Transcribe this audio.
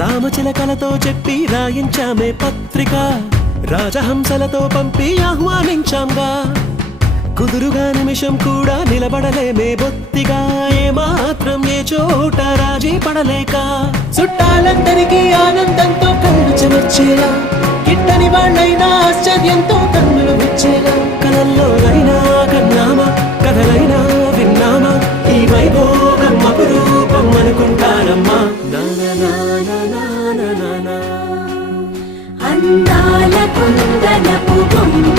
రామచిలకలతో చెప్పి రాయించామే పత్రిక, రాజహంసలతో పంపి ఆహ్వానించాంగా. కుదురుగా నిమిషం కూడా నిలబడలేమే బొత్తిగా, ఏమాత్రం ఏ చోట రాజీ పడలేక. చుట్టాలందరికీ ఆనందంతో కళ్ళు చెమర్చేలా, గిట్టని వాళ్ళైనా ఆశ్చర్యంతో కన్నులు విచ్చేలా. కలల్లోనైనా కన్నామా, కథలైనా విన్నామా, ఈ వైభోగం అపురూపం అనుకుంటానమ్మా. అందాల కుందనపు బొమ్మ